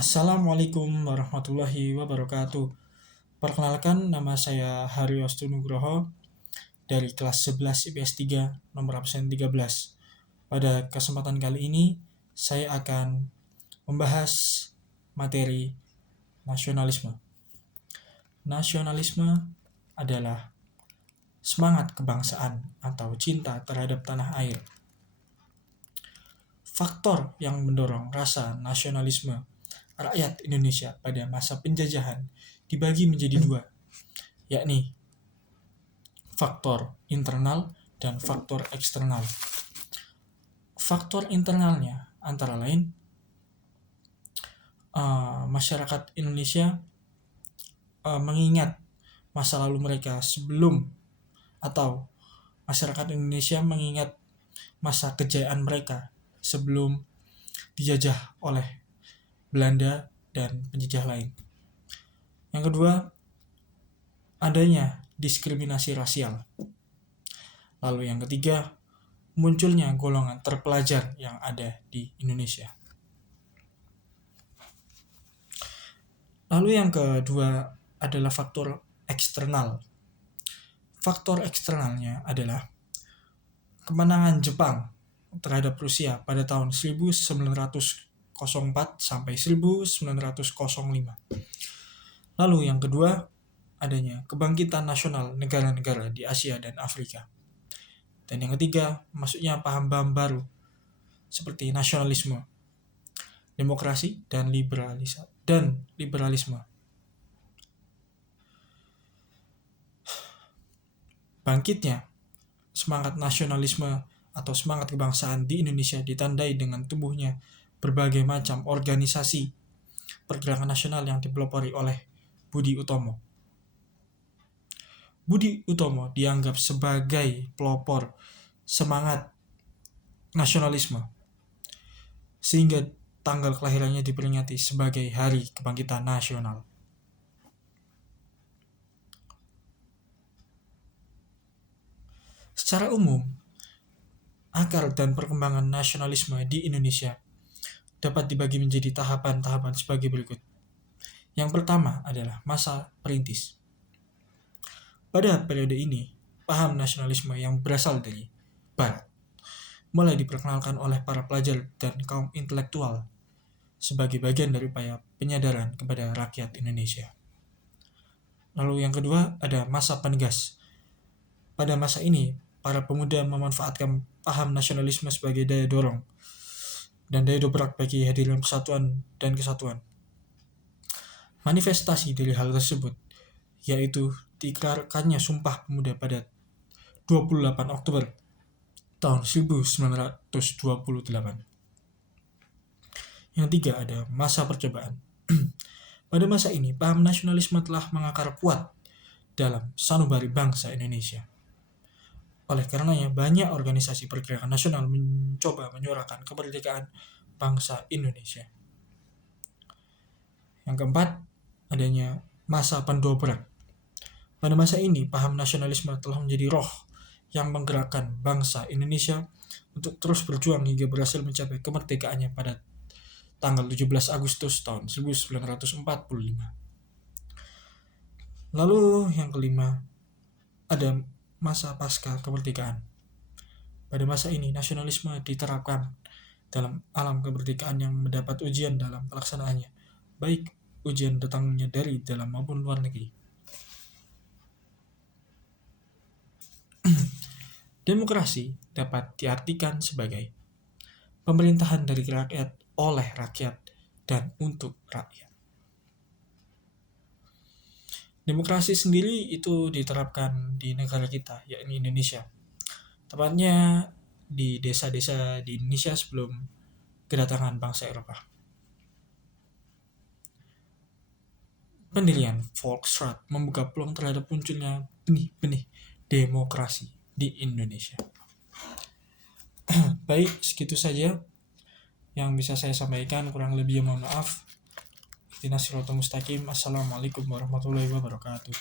Assalamualaikum warahmatullahi wabarakatuh. Perkenalkan, nama saya Haryostu Nugroho dari kelas 11 IPS 3 nomor absen 13. Pada kesempatan kali ini, saya akan membahas materi nasionalisme. Nasionalisme adalah semangat kebangsaan atau cinta terhadap tanah air. Faktor yang mendorong rasa nasionalisme rakyat Indonesia pada masa penjajahan dibagi menjadi dua, yakni faktor internal dan faktor eksternal. Faktor internalnya antara lain masyarakat Indonesia mengingat masa lalu mereka sebelum, atau masyarakat Indonesia mengingat masa kejayaan mereka sebelum dijajah oleh Belanda dan penjajah lain. Yang kedua, adanya diskriminasi rasial. Lalu yang ketiga, munculnya golongan terpelajar yang ada di Indonesia. Lalu yang kedua adalah faktor eksternal. Faktor eksternalnya adalah kemenangan Jepang terhadap Rusia pada tahun 1904 sampai 1905. Lalu yang kedua, adanya kebangkitan nasional negara-negara di Asia dan Afrika. Dan yang ketiga, masuknya paham-paham baru seperti nasionalisme, demokrasi, dan liberalisme. Bangkitnya semangat nasionalisme atau semangat kebangsaan di Indonesia ditandai dengan tumbuhnya berbagai macam organisasi pergerakan nasional yang dipelopori oleh Budi Utomo. Budi Utomo dianggap sebagai pelopor semangat nasionalisme, sehingga tanggal kelahirannya diperingati sebagai Hari Kebangkitan Nasional. Secara umum, akar dan perkembangan nasionalisme di Indonesia dapat dibagi menjadi tahapan-tahapan sebagai berikut. Yang pertama adalah masa perintis. Pada periode ini, paham nasionalisme yang berasal dari Barat mulai diperkenalkan oleh para pelajar dan kaum intelektual sebagai bagian dari upaya penyadaran kepada rakyat Indonesia. Lalu yang kedua ada masa penegas. Pada masa ini, para pemuda memanfaatkan paham nasionalisme sebagai daya dorong dan daya dobrak bagi hadirnya persatuan dan kesatuan. Manifestasi dari hal tersebut yaitu diikrarkannya Sumpah Pemuda pada 28 Oktober tahun 1928. Yang tiga ada masa percobaan. Pada masa ini, paham nasionalisme telah mengakar kuat dalam sanubari bangsa Indonesia. Oleh karenanya, banyak organisasi pergerakan nasional mencoba menyuarakan kemerdekaan bangsa Indonesia. Yang keempat, adanya masa pendobrak. Pada masa ini, paham nasionalisme telah menjadi roh yang menggerakkan bangsa Indonesia untuk terus berjuang hingga berhasil mencapai kemerdekaannya pada tanggal 17 Agustus tahun 1945. Lalu yang kelima, ada masa pasca kemerdekaan. Pada masa ini, nasionalisme diterapkan dalam alam kemerdekaan yang mendapat ujian dalam pelaksanaannya, baik ujian datangnya dari dalam maupun luar negeri. Demokrasi dapat diartikan sebagai pemerintahan dari rakyat, oleh rakyat, dan untuk rakyat. Demokrasi sendiri itu diterapkan di negara kita, yakni Indonesia. Tepatnya di desa-desa di Indonesia sebelum kedatangan bangsa Eropa. Pendirian Volksraad membuka peluang terhadap munculnya benih-benih demokrasi di Indonesia. Baik, segitu saja yang bisa saya sampaikan, kurang lebih mohon maaf. Ihdinas siratal mustaqim. Assalamualaikum warahmatullahi wabarakatuh.